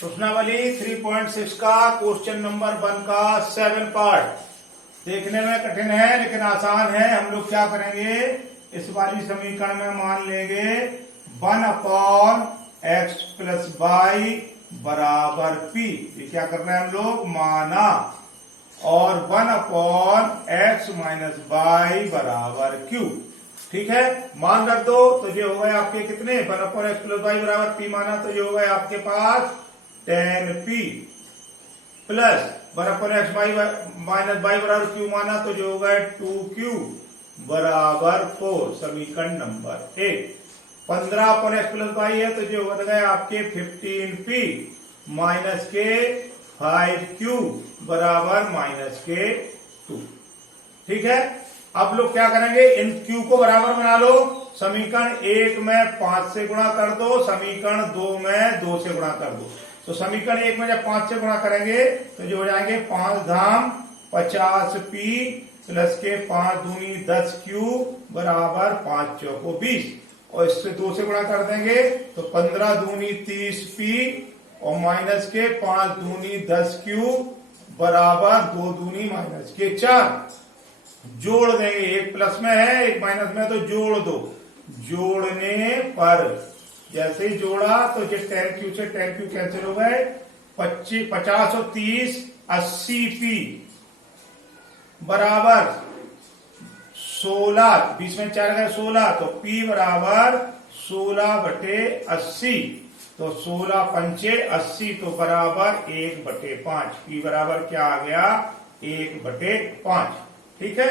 प्रश्नावली 3.6 का question number 1 का 7 पार्ट देखने में कठिन है लेकिन आसान है। हम लोग क्या करेंगे, इस वाली समीकरण में मान लेंगे 1/x प्लस वाई बराबर p। ये क्या कर रहे हैं हम लोग, माना, और 1/x माइनस वाई बराबर q। ठीक है, मान रख दो तो ये हो गए आपके कितने, 1/x प्लस वाई बराबर p माना तो ये हो गए आपके पास 10p plus 1/x minus y बराबर q माना तो जो हो गए 2q बराबर 4। समीकरण नंबर 1। 15/x प्लस वाई है तो जो हो गए आपके 15p माइनस के 5q बराबर माइनस के 2। ठीक है, अब लोग क्या करेंगे, इन q को बराबर बना लो। समीकरण 1 में 5 से गुणा कर दो, समीकरण 2 में 2 से गुणा कर दो। तो समीकरण 1 में जब 5 से गुणा करेंगे तो जो हो जाएंगे 5 धाम 50p प्लस के 5 दूनी 10q बराबर 5 चौको 20, और इससे 2 से गुणा कर देंगे तो 15 दूनी 30p और माइनस के 5 दूनी 10q बराबर 2 दूनी माइनस के 4। जोड़ देंगे, एक प्लस में है एक माइनस में, तो जोड़ दो। जोड़ने पर जैसे ही जोड़ा तो जो 10q से 10q कैंसिल हो गए, 50 और 30 80p बराबर 16, बीच में 4 गए 16, तो p बराबर 16/80, तो 16 पंचे 80 तो बराबर 1/5। p बराबर क्या आ गया, 1/5। ठीक है,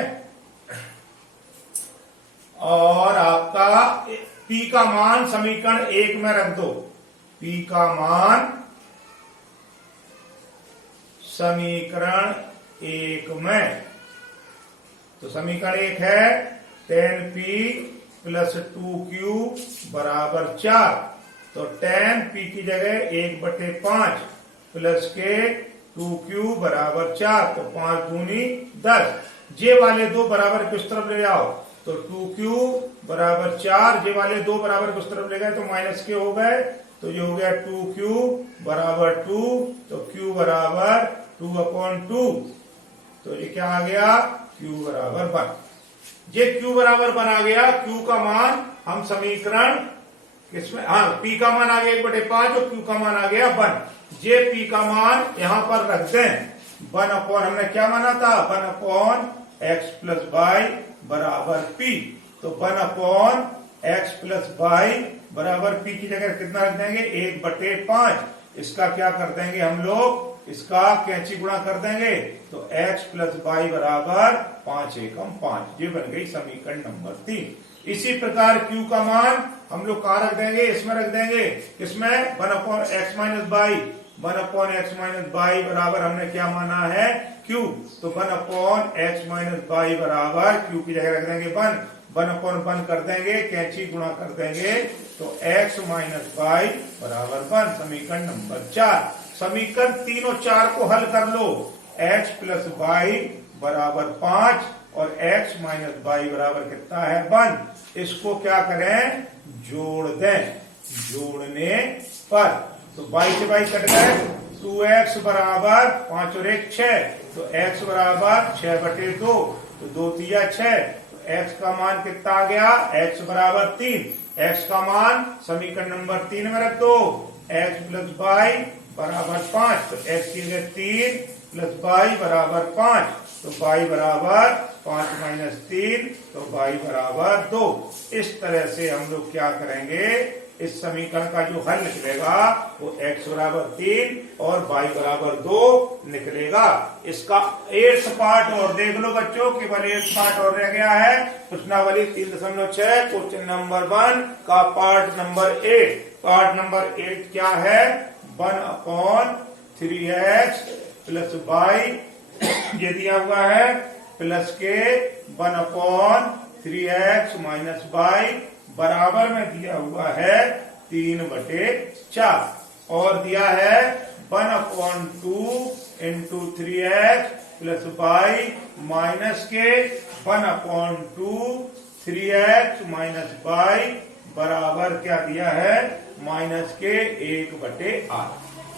और आपका p का मान समीकरण 1 में रख दो। p का मान समीकरण 1 में, तो समीकरण 1 है 10p प्लस 2q बराबर 4, तो 10p की जगह 1/5 प्लस के 2q बराबर 4, तो 5 दूनी 10। जे वाले दो बराबर किस तरफ ले जाओ, तो 2q बराबर 4, जे वाले दो बराबर किस तरफ ले गए तो माइनस के हो गए, तो ये हो गया 2q बराबर 2, तो q बराबर 2/2, तो ये क्या आ गया, q बराबर 1। ये q बराबर 1 आ गया। q का मान हम समीकरण किसमें, हाँ, p का मान आ गया 1/5 और q का मान आ गया 1। जे p का मान यहां पर रख दें, 1/, हमने क्या माना था, 1/x प्लस वाई बराबर p, तो 1/x प्लस वाई बराबर p की जगह कितना रख देंगे, 1/5। इसका क्या कर देंगे हम लोग, इसका कैंची गुणा कर देंगे, तो x प्लस वाई बराबर 5 एकम 5। ये बन गई समीकरण नंबर 3। इसी प्रकार q का मान हम लोग कहां रख देंगे, इसमें रख देंगे, इसमें 1/x minus Y, 1/x minus y बराबर हमने क्या माना है, q, तो 1/x माइनस वाई बराबर q की जगह रख देंगे 1/1 कर देंगे, कैंची गुणा कर देंगे, तो x माइनस वाई बराबर 1। समीकरण नंबर 4। समीकरण 3 और 4 को हल कर लो। x प्लस वाई बराबर 5 और x माइनस वाई बराबर कितना है, 1। इसको क्या करें, जोड़ दें। जोड़ने पर तो y से y कट गए, 2x बराबर 5 और 1 6, तो x बराबर 6/2, तो 2 तिया 6, तो x का मान कितना आ गया, x बराबर 3। x का मान समीकरण नंबर 3 में रख दो, x प्लस y बराबर 5, तो x की जगह 3 प्लस y बराबर 5, तो y बराबर 5 माइनस 3, तो y बराबर 2। इस तरह से हम लोग क्या करेंगे, इस समीकरण का जो हल निकलेगा वो x बराबर 3 और y बराबर 2 निकलेगा। इसका 8th पार्ट और देख लो बच्चों, केवल 8th पार्ट और रह गया है। प्रश्नावली 3.6 क्वेश्चन नंबर 1 का पार्ट नंबर 8। पार्ट नंबर 8 क्या है, 1/3x प्लस y ये दिया हुआ है, प्लस के 1/3x माइनस y बराबर में दिया हुआ है 3/4, और दिया है 1/2 into 3x plus y minus के 1/2 3x माइनस y बराबर क्या दिया है, -1/8।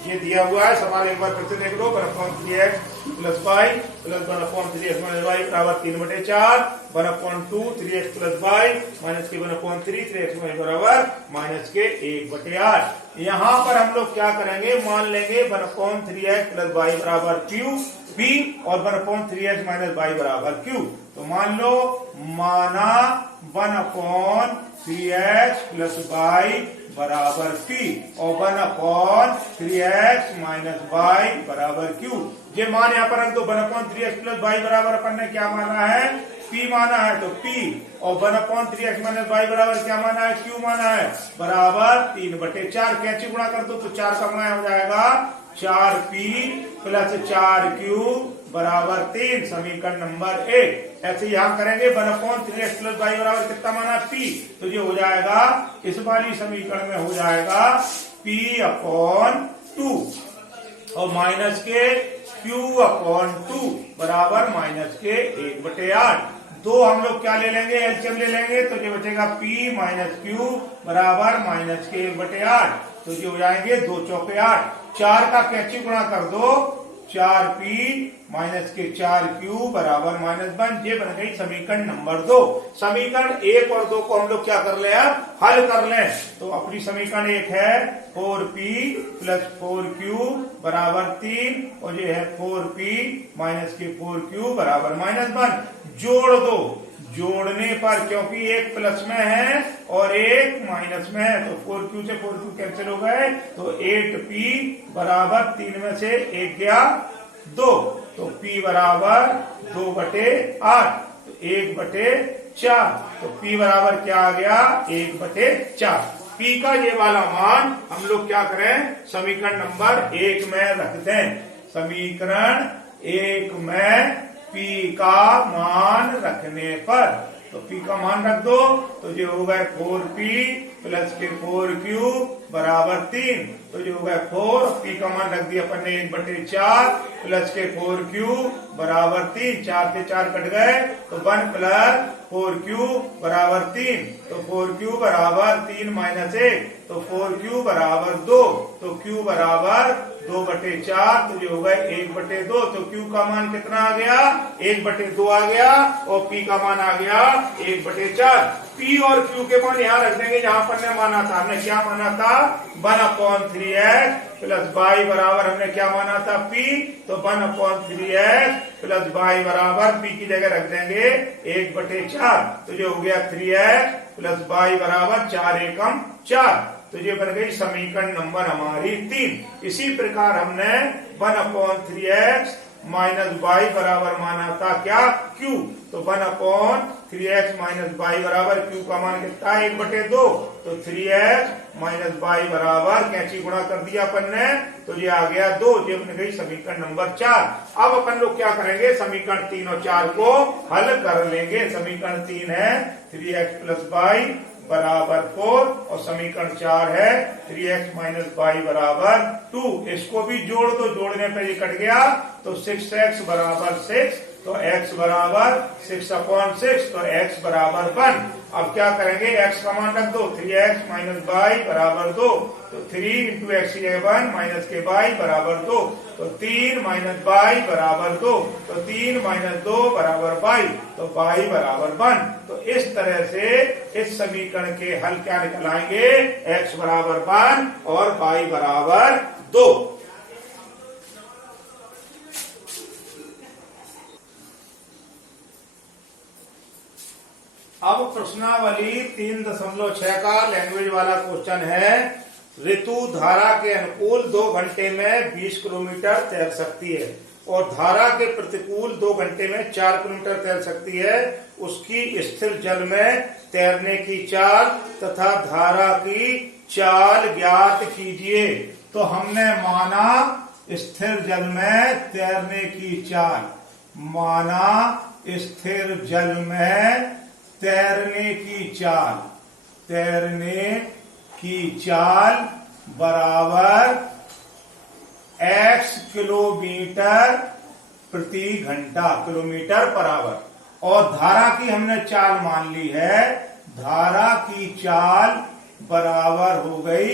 ये दिया हुआ है सवाल, एक बार फिर से देख लो। 1/3x plus y plus 1/3x minus y बराबर 3/4, 1/2 3x प्लस वाई माइनस के 1/3 3x वाई बराबर माइनस के 1/8। यहाँ पर हम लोग क्या करेंगे, मान लेंगे 1/3x प्लस वाई बराबर क्यू पी और 1/3x माइनस वाई बराबर क्यू। तो मान लो माना 1/3x प्लस वाई बराबर पी और 1/3x माइनस वाई बराबर क्यू। ये मान यहाँ पर रख दो। 1/3x प्लस वाई बराबर अपन ने क्या माना है, पी माना है, तो पी और 1/3x माइनस वाई बराबर क्या माना है, क्यू माना है, बराबर 3/4। कैसे गुणा कर दो तो 4 का गुणा हो जाएगा 4p प्लस 4q बराबर 3, समीकरण नंबर 1। ऐसे यहां करेंगे 1/3x प्लस वाई बराबर कितना माना p, तो ये हो जाएगा इस वाली समीकरण में हो जाएगा p/2 और माइनस के q/2 बराबर माइनस के 1/8। दो हम लोग क्या ले लेंगे, एलसीएम ले लेंगे, तो ये बचेगा p माइनस क्यू बराबर माइनस के 1/8। तो ये हो जाएंगे 2 चौके 8। 4 का कैची गुणा कर दो, 4p माइनस के 4q बराबर -1। ये बन गई समीकरण नंबर 2। समीकरण 1 और 2 को हम लोग क्या कर ले, हल कर लें। तो अपनी समीकरण 1 है 4p प्लस 4q बराबर 3 और ये है 4p माइनस के 4q बराबर -1। जोड़ दो, जोड़ने पर क्योंकि एक प्लस में है और एक माइनस में है तो 4q से 4q कैंसिल हो गए, तो 8p बराबर 3 में से 1 गया 2, तो p बराबर 2/8, तो 1/4, तो p बराबर क्या आ गया 1/4। p का ये वाला मान हम लोग क्या करें, समीकरण नंबर 1 में रख दें। समीकरण 1 में p का मान रखने पर, तो p का मान रख दो, तो ये हो गए 4p प्लस के 4q बराबर 3, तो ये हो गए 4, p का मान रख दिया अपन ने 1/4 प्लस के 4q बराबर 3, 4 से 4 कट गए, तो 1 प्लस 4q बराबर 3, तो 4q बराबर 3 माइनस 1, तो 4q बराबर 2, तो q बराबर 2/4, तो ये हो गए 1/2, तो q का मान कितना आ गया 1/2 आ गया और p का मान आ गया 1/4। p और q के मान यहाँ रख देंगे जहां पर ने माना था, हमने क्या माना था 1/3x प्लस y बराबर हमने क्या माना था p, तो 1/3x प्लस y बराबर p की जगह रख देंगे 1/4, तो ये हो गया 3x प्लस y बराबर 4 एकम 4, तो ये बन गई समीकरण नंबर हमारी 3। इसी प्रकार हमने 1/3x माइनस y बराबर माना था क्या q, तो 1/3x माइनस y बराबर q का मान कितना है 1/2, तो 3x माइनस y बराबर कैंची गुणा कर दिया अपन ने, तो ये आ गया 2, ये बन गई समीकरण नंबर 4। अब अपन लोग क्या करेंगे, समीकरण 3 और 4 को हल कर लेंगे। समीकरण 3 है 3x प्लस y बराबर 4 और समीकरण 4 है 3x माइनस y बराबर 2। इसको भी जोड़ दो, जोड़ने पे ये कट गया, तो 6x बराबर 6, तो x बराबर 6/6, तो x बराबर 1। अब क्या करेंगे, x का मान रख दो, 3x माइनस y बराबर 2, तो 3 इंटू एक्स 1 माइनस के y बराबर 2, तो 3 माइनस y बराबर 2, तो 3 माइनस 2 बराबर y, तो y बराबर 1। तो इस तरह से इस समीकरण के हल क्या निकल आएंगे, x बराबर 1 और y बराबर 2। अब प्रश्नावली 3.6 का लैंग्वेज वाला क्वेश्चन है, ऋतु धारा के अनुकूल 2 घंटे में 20 किलोमीटर तैर सकती है और धारा के प्रतिकूल 2 घंटे में 4 किलोमीटर तैर सकती है। उसकी स्थिर जल में तैरने की चाल तथा धारा की चाल ज्ञात कीजिए। तो हमने माना स्थिर जल में तैरने की चाल, माना स्थिर जल में तैरने की चाल, तैरने की चाल बराबर x किलोमीटर प्रति घंटा, किलोमीटर पर आवर, और धारा की हमने चाल मान ली है, धारा की चाल बराबर हो गई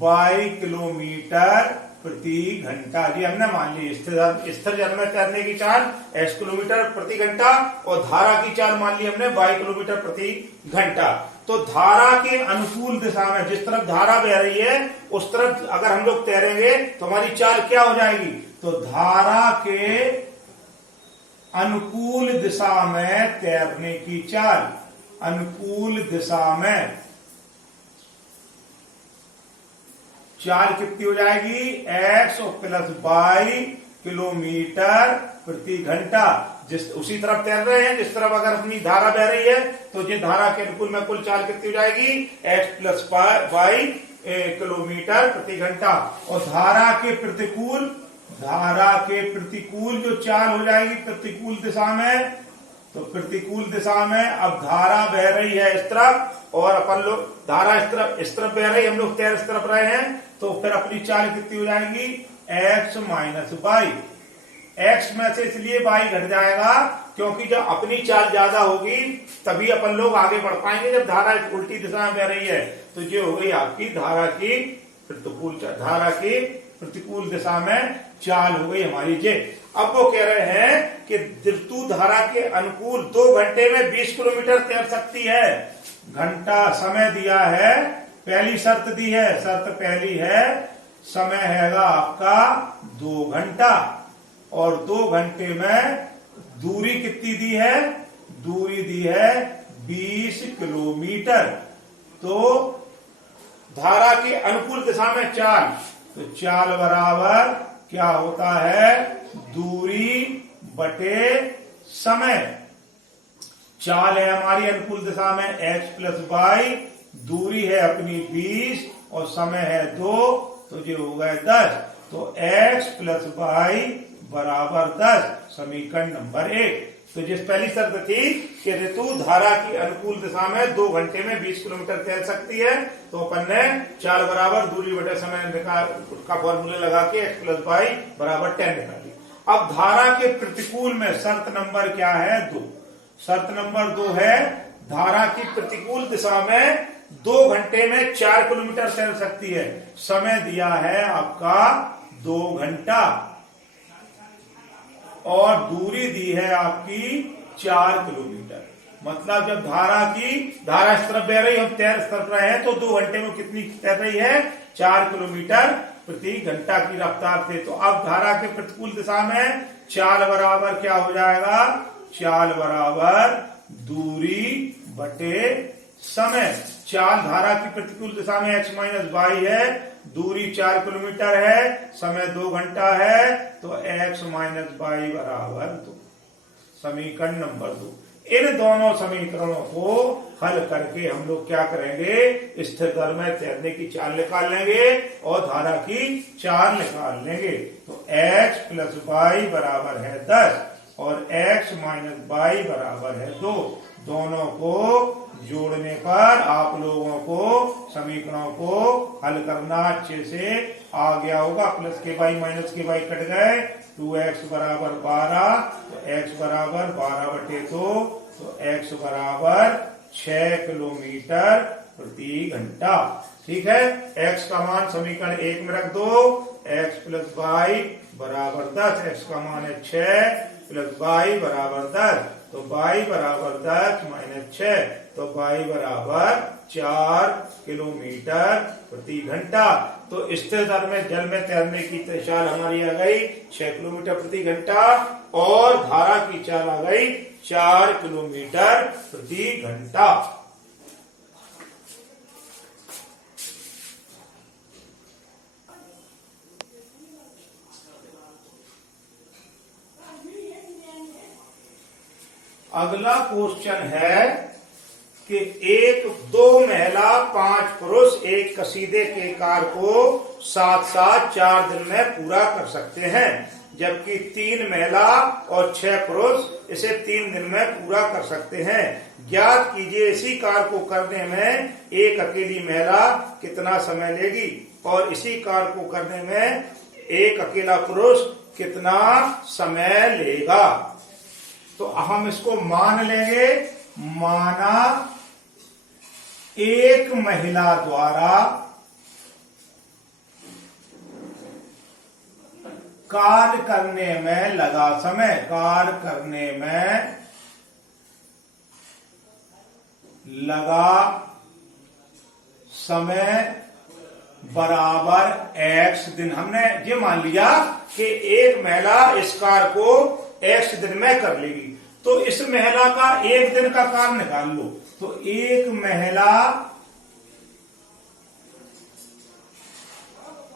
22 किलोमीटर प्रति घंटा। जी हमने मान ली स्थिर जल में तैरने की चाल x किलोमीटर प्रति घंटा और धारा की चाल मान ली हमने y किलोमीटर प्रति घंटा। तो धारा के अनुकूल दिशा में जिस तरफ धारा बह रही है उस तरफ अगर हम लोग तैरेंगे तो हमारी चाल क्या हो जाएगी, तो धारा के अनुकूल दिशा में तैरने की चाल, अनुकूल दिशा में चाल कितनी हो जाएगी, x और प्लस y किलोमीटर प्रति घंटा। जिस उसी तरफ तैर रहे हैं जिस तरफ अगर अपनी धारा बह रही है तो जिस धारा के अनुकूल में कुल चाल कितनी हो जाएगी, x प्लस y किलोमीटर प्रति घंटा। और धारा के प्रतिकूल जो चाल हो जाएगी प्रतिकूल दिशा में, तो प्रतिकूल दिशा में अब धारा बह रही है इस तरफ और अपन लोग धारा इस तरफ बह रही, हम लोग तैर इस तरफ रहे हैं, तो फिर अपनी चाल कितनी हो जाएगी, x माइनस y। x में से इसलिए y घट जाएगा क्योंकि जब अपनी चाल ज्यादा होगी तभी अपन लोग आगे बढ़ पाएंगे, जब धारा उल्टी दिशा में बह रही है। तो ये हो गई आपकी धारा की प्रतिकूल दिशा में चाल हो गई हमारी जे। अब वो कह रहे हैं कि ऋतु धारा के अनुकूल 2 घंटे में 20 किलोमीटर तैर सकती है। घंटा समय दिया है, पहली शर्त दी है, शर्त पहली है समय हैगा आपका 2 घंटा और 2 घंटे में दूरी कितनी दी है, दूरी दी है 20 किलोमीटर। तो धारा के अनुकूल दिशा में चाल, तो चाल बराबर क्या होता है, दूरी बटे समय। चाल है हमारी अनुकूल दिशा में x प्लस y, दूरी है अपनी 20 और समय है 2, तो ये हो गए 10। तो x प्लस y बराबर 10, समीकरण नंबर 1। तो जिस पहली शर्त थी कि ऋतु धारा की अनुकूल दिशा में 2 घंटे में 20 किलोमीटर तैर सकती है, तो अपन ने चाल बराबर दूरी बटे समय का फॉर्मूला लगा के x प्लस y बराबर 10 निकाली। अब धारा के प्रतिकूल में शर्त नंबर क्या है, 2। शर्त नंबर 2 है धारा की प्रतिकूल दिशा में 2 घंटे में 4 किलोमीटर तैर सकती है। समय दिया है आपका 2 घंटा और दूरी दी है आपकी 4 किलोमीटर। मतलब जब धारा इस तरफ बह रही, हम तैर इस तरफ रहे हैं, तो 2 घंटे में कितनी तैर रही है, 4 किलोमीटर प्रति घंटा की रफ्तार से। तो अब धारा के प्रतिकूल दिशा में चाल बराबर क्या हो जाएगा, चाल बराबर दूरी बटे समय। चाल धारा की प्रतिकूल दिशा में x माइनस y है, दूरी 4 किलोमीटर है, समय 2 घंटा है, तो x माइनस y बराबर 2, समीकरण नंबर 2। इन दोनों समीकरणों को हल करके हम लोग क्या करेंगे, स्थिर दर में तैरने की चाल निकाल लेंगे और धारा की चाल निकाल लेंगे। तो x प्लस y बराबर है 10 और x माइनस y बराबर है 2। दोनों को जोड़ने पर आप लोगों को समीकरणों को हल करना अच्छे से आ गया होगा। प्लस के वाई माइनस के वाई कट गए, 2x बराबर 12, तो x बराबर 12 बटे 2, तो x बराबर 6 किलोमीटर प्रति घंटा। ठीक है, x का मान समीकरण 1 में रख दो, x प्लस वाई बराबर 10, x का मान है 6 प्लस y बराबर 10, तो y बराबर 10 माइनस 6, तो y बराबर 4 किलोमीटर प्रति घंटा। तो स्थिर दर में जल में तैरने की चाल हमारी आ गई 6 किलोमीटर प्रति घंटा और धारा की चाल आ गई 4 किलोमीटर प्रति घंटा। अगला क्वेश्चन है कि 2 महिला 5 पुरुष एक कसीदे के कार्य को साथ साथ 4 दिन में पूरा कर सकते हैं, जबकि 3 महिला और 6 पुरुष इसे 3 दिन में पूरा कर सकते हैं। ज्ञात कीजिए इसी कार्य को करने में एक अकेली महिला कितना समय लेगी और इसी कार्य को करने में एक अकेला पुरुष कितना समय लेगा। तो हम इसको मान लेंगे, माना एक महिला द्वारा कार्य करने में लगा समय, कार्य करने में लगा समय बराबर x दिन। हमने ये मान लिया कि एक महिला इस कार्य को x दिन में कर लेगी, तो इस महिला का एक दिन का कार्य निकाल लो। तो एक महिला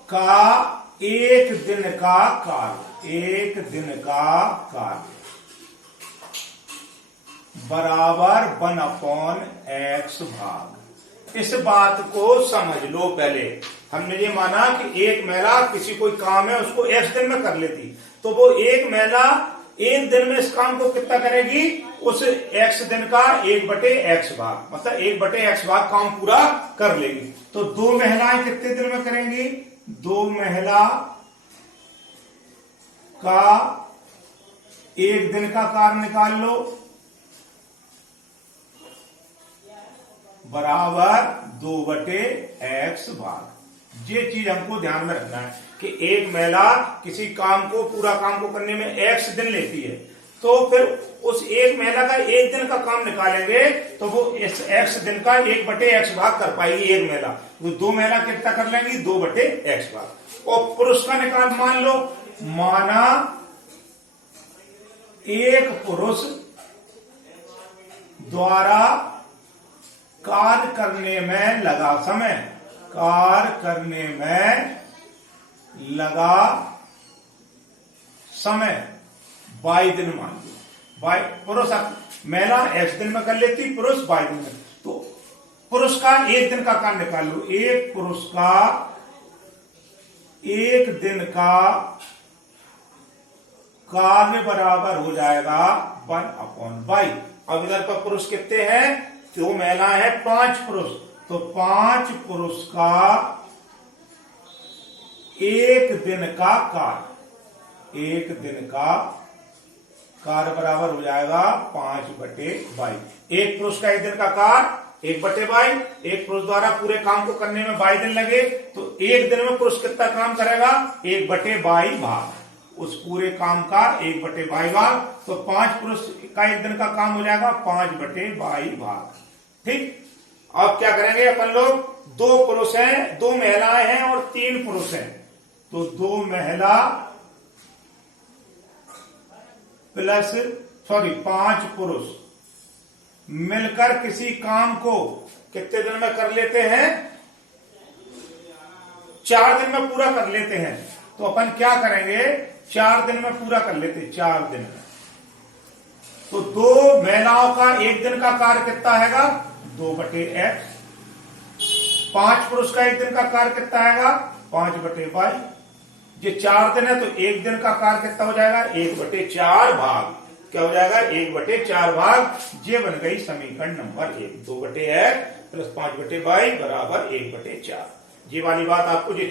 का एक दिन का कार्य, एक दिन का कार्य बराबर 1/x भाग। इस बात को समझ लो। पहले हमने ये माना कि एक महिला किसी कोई काम है उसको x दिन में कर लेती, तो वो एक महिला एक दिन में इस काम को कितना करेगी, उस x दिन का 1/x भाग, मतलब 1/x भाग काम पूरा कर लेगी। तो दो महिलाएं कितने दिन में करेंगी, दो महिला का एक दिन का कार्य निकाल लो बराबर 2/x भाग। ये चीज हमको ध्यान में रखना है कि एक महिला किसी काम को पूरा काम को करने में x दिन लेती है, तो फिर उस एक महिला का एक दिन का काम निकालेंगे तो वो इस x दिन का 1/x भाग कर पाएगी एक महिला। तो दो महिला कितना कर लेंगी, 2/x भाग। और पुरुष का निकाल मान लो, माना एक पुरुष द्वारा कार्य करने में लगा समय, कार्य करने में लगा समय 22 दिन मान लो। पुरुष, महिला x दिन में कर लेती, पुरुष 22 दिन में। तो पुरुष का एक दिन का कार्य निकाल लो। एक पुरुष का एक दिन का कार्य बराबर हो जाएगा 1/22। अब इधर पर पुरुष कितने हैं, दो महिला है, 5 पुरुष, तो 5 पुरुष का एक दिन का कार्य, एक दिन का कार्य बराबर हो जाएगा 5/22। एक पुरुष का एक दिन का कार्य 1/22, एक पुरुष द्वारा पूरे काम को करने में 22 दिन लगे, तो एक दिन में पुरुष कितना काम करेगा, 1/22 भाग, उस पूरे काम का 1/22 भाग। तो 5 पुरुष का एक दिन का काम हो जाएगा 5/22 भाग। ठीक। अब क्या करेंगे अपन लोग, दो पुरुष हैं, दो महिलाएं हैं और 3 पुरुष हैं, तो 2 महिला प्लस 5 पुरुष मिलकर किसी काम को कितने दिन में कर लेते हैं, 4 दिन में पूरा कर लेते हैं। तो अपन क्या करेंगे, 4 दिन में पूरा कर लेते हैं, 4 दिन में। तो 2 महिलाओं का एक दिन का कार्य कितना आएगा, 2/x। 5 पुरुष का एक दिन का कार्य कितना आएगा, 5/22। ये 4 दिन है, तो एक दिन का कार्य कितना हो जाएगा, 1/4 भाग। क्या हो जाएगा, 1/4 भाग। ये बन गई समीकरण नंबर 1। 2/x प्लस 5/22 बराबर 1/4। ये वाली बात आपको, ये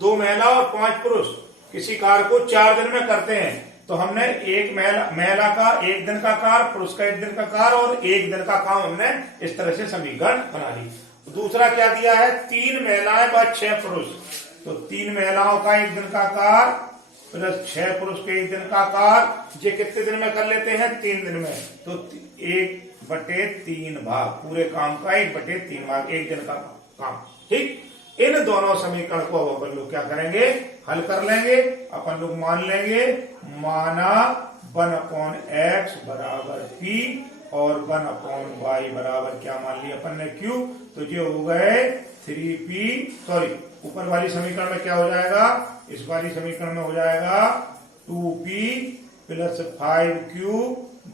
2 महिला और 5 पुरुष किसी कार्य को 4 दिन में करते हैं, तो हमने एक महिला का एक दिन का कार्य, पुरुष का एक दिन का कार्य और एक दिन का काम हमने इस तरह से समीकरण बना ली। दूसरा क्या दिया है, 3 महिलाएं व 6 पुरुष, तो 3 महिलाओं का एक दिन का कार्य प्लस 6 पुरुष के एक दिन का कार्य, ये कितने दिन में कर लेते हैं, 3 दिन में। तो 1/3 भाग, पूरे काम का 1/3 भाग, एक दिन का काम। ठीक। इन दोनों समीकरण को अब अपन लोग क्या करेंगे, हल कर लेंगे। अपन लोग मान लेंगे, माना 1/x बराबर p और 1/y बराबर क्या मान लिया अपन ने, q। तो ये हो गए 3p, ऊपर वाली समीकरण में क्या हो जाएगा, इस वाली समीकरण में हो जाएगा 2p प्लस 5q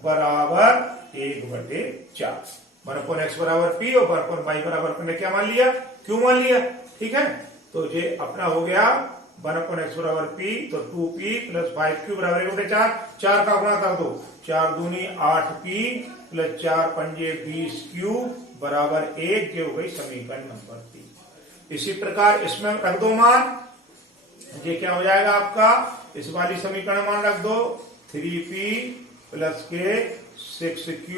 बराबर 1/4। 1/x बराबर p और 1/y बराबर अपन ने क्या मान लिया, q मान लिया। ठीक है, तो ये अपना हो गया 1/x बराबर p, तो 2p प्लस 5q बराबर 1/4। 4 का गुणा कर दो, 4 दूनी 8p प्लस 4 पंजे 20q बराबर 1। ये हो गई समीकरण नंबर 3। इसी प्रकार इसमें रख दो मान, ये क्या हो जाएगा आपका, इस वाली समीकरण मान रख दो, 3p प्लस के 6q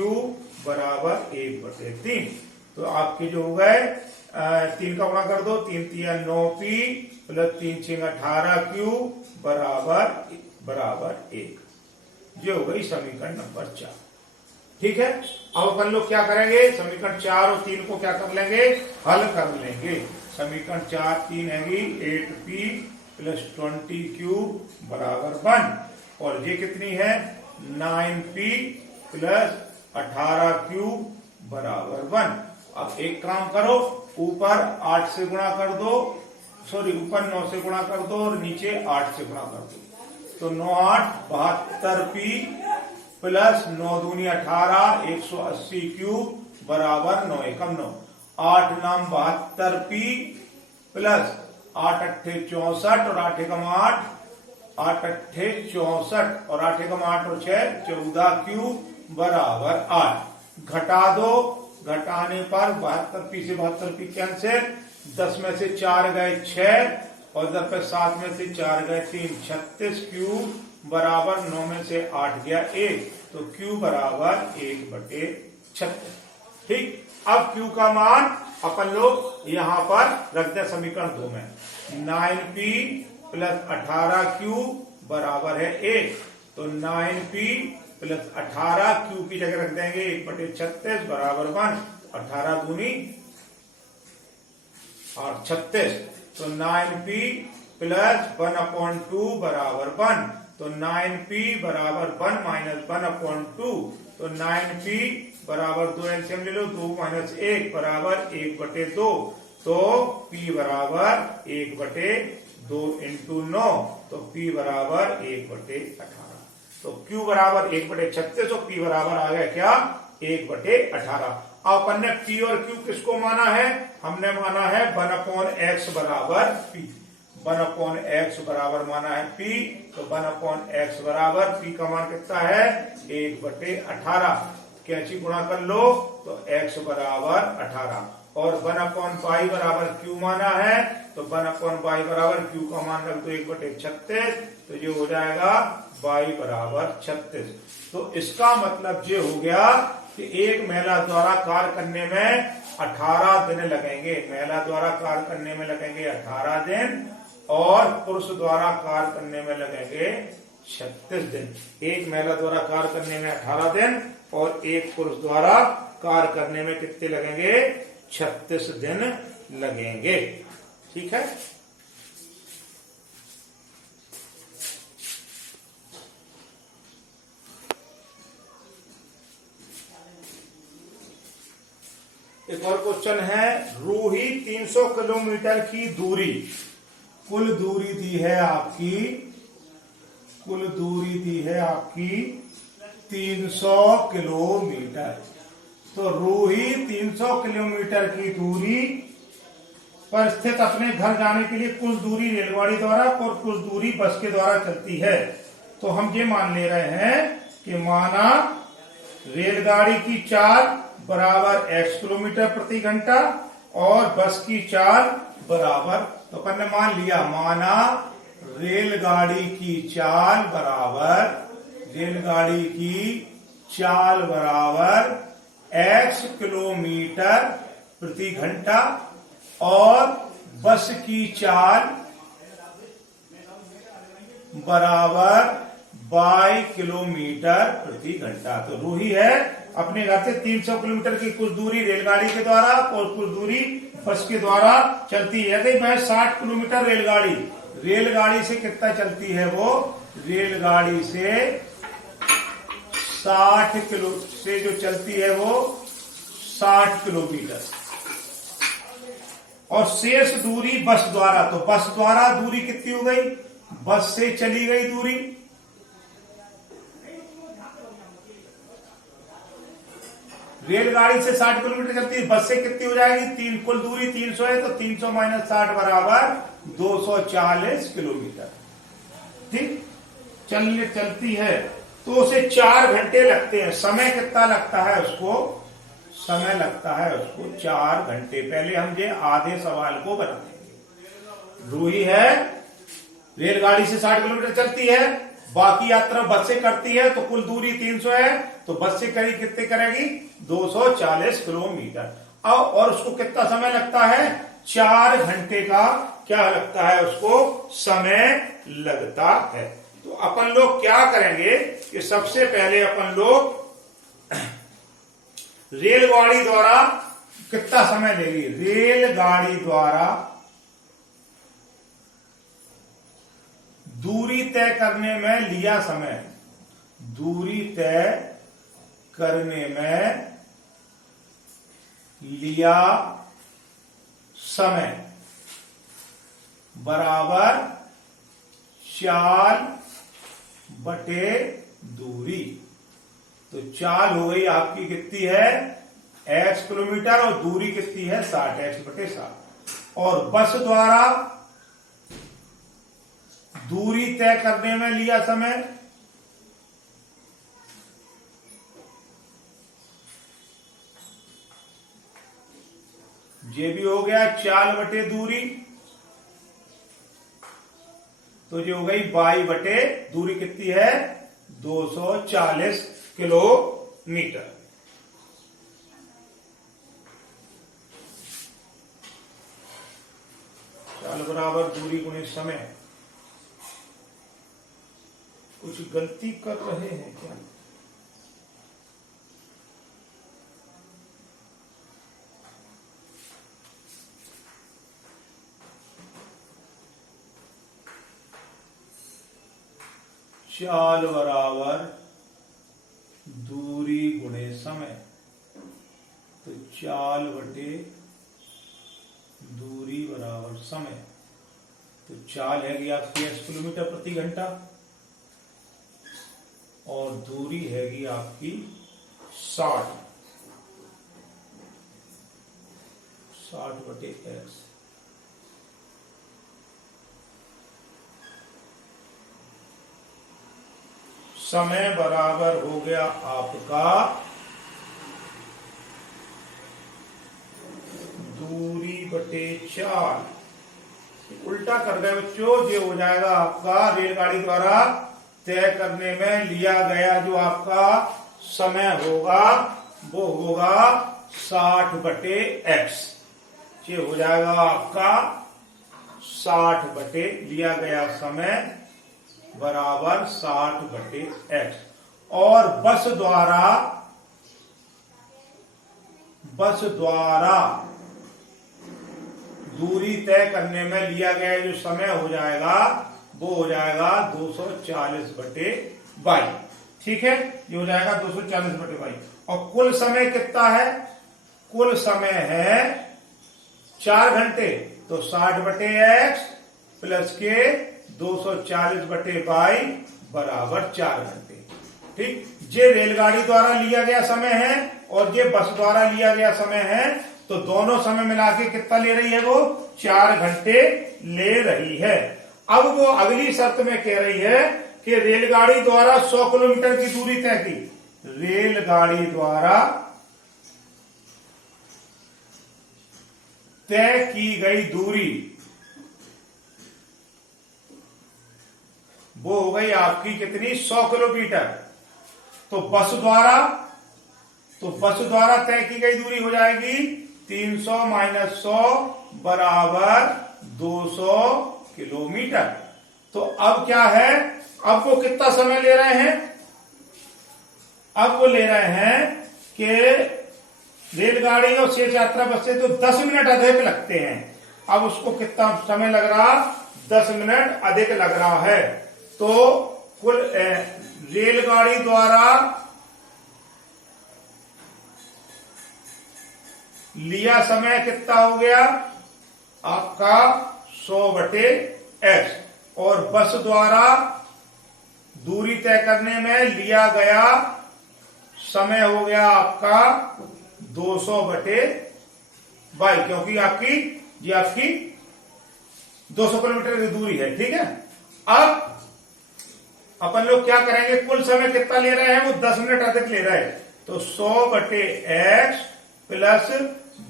बराबर 1/3। तो आपके जो हो गए 3 का गुणा कर दो, 3 तिया 9p प्लस 3 6 18q बराबर 1। ये हो गई समीकरण नंबर 4। ठीक है, अब अपन लोग क्या करेंगे, समीकरण 4 और 3 को क्या कर लेंगे, हल कर लेंगे। समीकरण 4 3 हैगी 8p प्लस 20q बराबर 1 और ये कितनी है 9p प्लस 18q बराबर 1। अब एक काम करो, ऊपर 8 से गुणा कर दो, सॉरी ऊपर 9 से गुणा कर दो और नीचे 8 से गुणा कर दो। तो 9 8 72p प्लस 9 दूनी 18 180q बराबर 9 एकम 9। 8 नाम 72p प्लस 8 अट्ठे 64 और 8 एकम 8 8 अट्ठे 64 और 8 एकम 8 और 6 14q बराबर 8। घटा दो, घटाने पर 72p से 72p कैंसिल, 10 में से 4 गए 6 और 10 पे 7 में से 4 गए 3, 36q बराबर 9 में से 8 गया 1, तो q बराबर 1/36। ठीक, अब q का मान अपन लोग यहां पर रखते हैं समीकरण 2 में। 9p प्लस 18q बराबर है 1, तो 9p प्लस 18q की जगह रख देंगे 1/36 बराबर 1। 18 दूनी और 36, तो 9p प्लस 1/2 बराबर 1, तो 9p बराबर 1 माइनस 1/2, तो 9p बराबर 2 एलसीएम ले लो, 2 माइनस 1 बराबर 1/2, तो p बराबर 1/2 इंटू 9, तो p बराबर 1/18। तो q बराबर 1/36 और p बराबर आ गया क्या 1/18। अब अपन ने p और q किसको माना है, हमने माना है 1/x बराबर p, 1/x बराबर माना है p, तो 1/x बराबर p का मान कितना है 1/18। कैंची गुणा कर लो तो x बराबर 18 और 1/y बराबर q माना है, तो 1/y बराबर q का मान रख दो 1/36, तो ये हो जाएगा y बराबर 36। तो इसका मतलब ये हो गया कि एक महिला द्वारा कार्य करने में 18 दिन लगेंगे, महिला द्वारा कार्य करने में लगेंगे 18 दिन और पुरुष द्वारा कार्य करने में लगेंगे 36 दिन। एक महिला द्वारा कार्य करने में 18 दिन और एक पुरुष द्वारा कार्य करने में कितने लगेंगे 36 दिन लगेंगे। ठीक है, एक और क्वेश्चन है, रूही 300 किलोमीटर की दूरी, कुल दूरी दी है आपकी, कुल दूरी दी है आपकी 300 किलोमीटर। तो रूही 300 किलोमीटर की दूरी पर स्थित अपने घर जाने के लिए कुछ दूरी रेलगाड़ी द्वारा और कुछ दूरी बस के द्वारा चलती है। तो हम ये मान ले रहे हैं कि माना रेलगाड़ी की चाल बराबर x किलोमीटर प्रति घंटा और बस की चाल बराबर, तो अपन ने मान लिया, माना रेलगाड़ी की चाल बराबर, रेलगाड़ी की चाल बराबर x किलोमीटर प्रति घंटा और बस की चाल बराबर y किलोमीटर प्रति घंटा। तो रूही है अपने घर से 300 किलोमीटर की कुछ दूरी रेलगाड़ी के द्वारा और कुछ दूरी बस के द्वारा चलती है। यदि मैं 60 किलोमीटर रेलगाड़ी, रेलगाड़ी से कितना चलती है वो, रेलगाड़ी से 60 किलो से जो चलती है वो 60 किलोमीटर और शेष दूरी बस द्वारा, तो बस द्वारा दूरी कितनी हो गई, बस से चली गई दूरी रेलगाड़ी से 60 किलोमीटर चलती है, बस से कितनी हो जाएगी 3, कुल दूरी 300 है, तो 300 माइनस 60 बराबर 240 किलोमीटर। ठीक, चलती है तो उसे 4 घंटे लगते हैं। समय कितना लगता है उसको, समय लगता है उसको 4 घंटे। पहले हम ये आधे सवाल को बना देंगे। रूही है रेलगाड़ी से 60 किलोमीटर चलती है, बाकी यात्रा बस से करती है, तो कुल दूरी 300 है, तो बस से करीब कितने करेगी 240 किलोमीटर। और उसको कितना समय लगता है, 4 घंटे का क्या लगता है, उसको समय लगता है। तो अपन लोग क्या करेंगे कि सबसे पहले अपन लोग रेलगाड़ी द्वारा कितना समय लेगी, रेलगाड़ी द्वारा दूरी तय करने में लिया समय, दूरी तय करने में लिया समय बराबर चाल बटे दूरी। तो चाल हो गई आपकी कितनी है, x किलोमीटर, और दूरी कितनी है 60, x बटे 60। और बस द्वारा दूरी तय करने में लिया समय, ये भी हो गया चाल बटे दूरी, तो जो हो गई बाई बटे दूरी कितनी है 240 किलोमीटर। चाल बराबर दूरी गुणे समय। कुछ गलती कर रहे हैं क्या, चाल बराबर दूरी गुणे समय, तो चाल बटे दूरी बराबर समय। तो चाल है आपकी 10 किलोमीटर प्रति घंटा और दूरी हैगी आपकी 60 बटे x। समय बराबर हो गया आपका दूरी बटे चाल। उल्टा कर गए बच्चों, ये हो जाएगा आपका रेलगाड़ी द्वारा तय करने में लिया गया जो आपका समय होगा वो होगा 60 बटे x। ये हो जाएगा आपका 60 बटे लिया गया समय बराबर 60 बटे x। और बस द्वारा दूरी तय करने में लिया गया जो समय हो जाएगा वो हो जाएगा 240 बटे 22। ठीक है, ये हो जाएगा 240 बटे 22। और कुल समय कितना है, कुल समय है 4 घंटे, तो 60 बटे x प्लस के 240 बटे 22 बराबर 4 घंटे। ठीक, ये रेलगाड़ी द्वारा लिया गया समय है और ये बस द्वारा लिया गया समय है, तो दोनों समय मिला के कितना ले रही है, वो 4 घंटे ले रही है। अब वो अगली शर्त में कह रही है कि रेलगाड़ी द्वारा 100 किलोमीटर की दूरी तय की, रेलगाड़ी द्वारा तय की गई दूरी वो हो गई आपकी कितनी 100 किलोमीटर। तो बस द्वारा तय की गई दूरी हो जाएगी 300 माइनस 100 बराबर 200 किलोमीटर। तो अब क्या है, अब वो कितना समय ले रहे हैं, अब वो ले रहे हैं कि रेलगाड़ी और शेष यात्रा बस से तो 10 मिनट अधिक लगते हैं। अब उसको कितना समय लग रहा, 10 मिनट अधिक लग रहा है। तो कुल रेलगाड़ी द्वारा लिया समय कितना हो गया आपका 100 बटे x। और बस द्वारा दूरी तय करने में लिया गया समय हो गया आपका 200 बटे 22, क्योंकि आपकी 200 किलोमीटर की दूरी है। ठीक है, अब अपन लोग क्या करेंगे, कुल समय कितना ले रहे हैं, वो 10 मिनट अधिक ले रहे हैं। तो 100 बटे x प्लस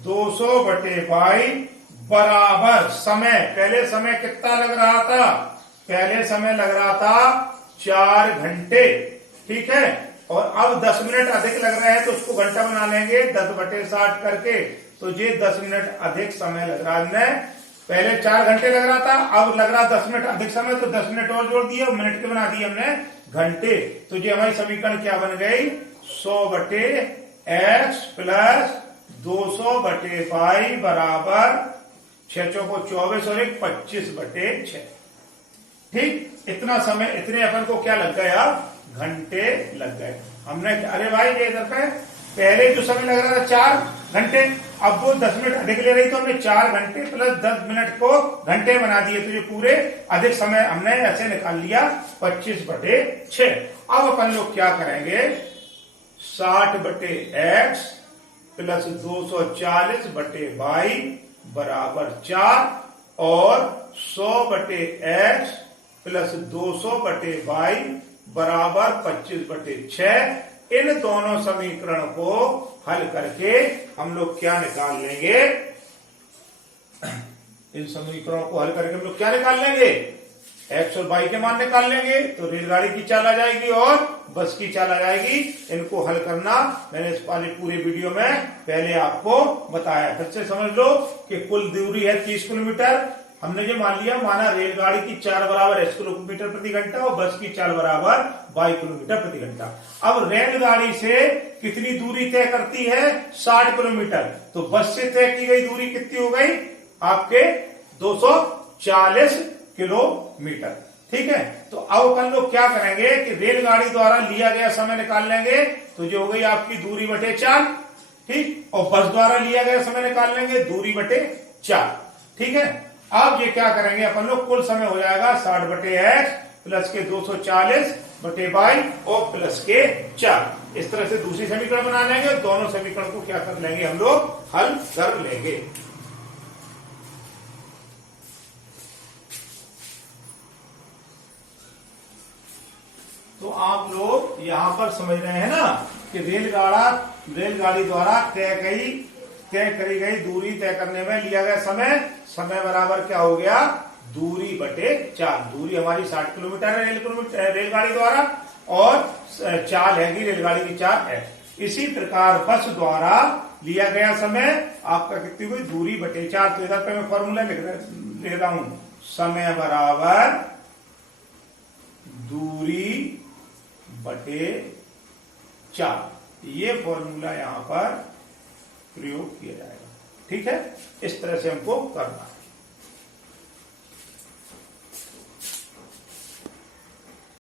200 बटे 22 बराबर समय, पहले समय कितना लग रहा था, पहले समय लग रहा था 4 घंटे। ठीक है, और अब 10 मिनट अधिक लग रहे हैं तो उसको घंटा बना लेंगे, 10 बटे 60 करके तो ये 10 मिनट अधिक समय लग रहा है। पहले 4 घंटे लग रहा था, अब लग रहा 10 मिनट अधिक समय, तो 10 मिनट और जोड़ दिए, मिनट के बना दिए हमने घंटे। तो ये हमारी समीकरण क्या बन गई, 100/x प्लस 200/y बराबर 6 चौको 24 और 1 25/6। ठीक, इतना समय, इतने अपन को क्या लग गया, घंटे लग गए। हमने, अरे भाई ये इधर पे पहले जो समय लग रहा था 4 घंटे, अब वो 10 मिनट अधिक ले रही, तो हमने 4 घंटे प्लस 10 मिनट को घंटे बना दिए, तो ये पूरे अधिक समय हमने ऐसे निकाल लिया 25/6। अब अपन लोग क्या करेंगे, 60/x प्लस 240/y बराबर 4 और 100/x प्लस 200/y बराबर 25/6। इन दोनों समीकरण को हल करके हम लोग क्या निकाल लेंगे, इन समीकरणों को हल करके हम लोग क्या निकाल लेंगे, x और y के मान निकाल लेंगे। तो रेलगाड़ी की चाल आ जाएगी और बस की चाल आ जाएगी। इनको हल करना मैंने इस वाले पूरे वीडियो में पहले आपको बताया। फिर से समझ लो कि कुल दूरी है 30 किलोमीटर। हमने जो मान लिया, माना रेलगाड़ी की चाल बराबर x किलोमीटर प्रति घंटा और बस की चाल बराबर y किलोमीटर प्रति घंटा। अब रेलगाड़ी से कितनी दूरी तय करती है, 60 किलोमीटर। तो बस से तय की गई दूरी कितनी हो गई आपके, 240 किलोमीटर। ठीक है, तो अब अपन लोग क्या करेंगे कि रेलगाड़ी द्वारा लिया गया समय निकाल लेंगे, तो जो हो गई आपकी दूरी बटे 4। ठीक, और बस द्वारा लिया गया समय निकाल लेंगे, दूरी बटे 4। ठीक है, अब ये क्या करेंगे अपन लोग, कुल समय हो जाएगा 60/x प्लस के 240/y और प्लस के 4। इस तरह से दूसरी समीकरण बना लेंगे, दोनों समीकरण को क्या कर लेंगे, हम लोग हल कर लेंगे। तो आप लोग यहां पर समझ रहे हैं ना कि रेलगाड़ी द्वारा तय करी गई दूरी तय करने में लिया गया समय बराबर क्या हो गया, दूरी बटे 4। दूरी हमारी 60 किलोमीटर है रेलगाड़ी द्वारा, और चाल है कि रेलगाड़ी की चाल है। इसी प्रकार बस द्वारा लिया गया समय आपका कितनी हुई, दूरी बटे 4। तो इधर पे मैं फॉर्मूला लिख रहा हूं, समय बराबर दूरी बटे 4। ये फॉर्मूला यहां पर प्रयोग किया जाएगा। ठीक है, इस तरह से हमको करना है।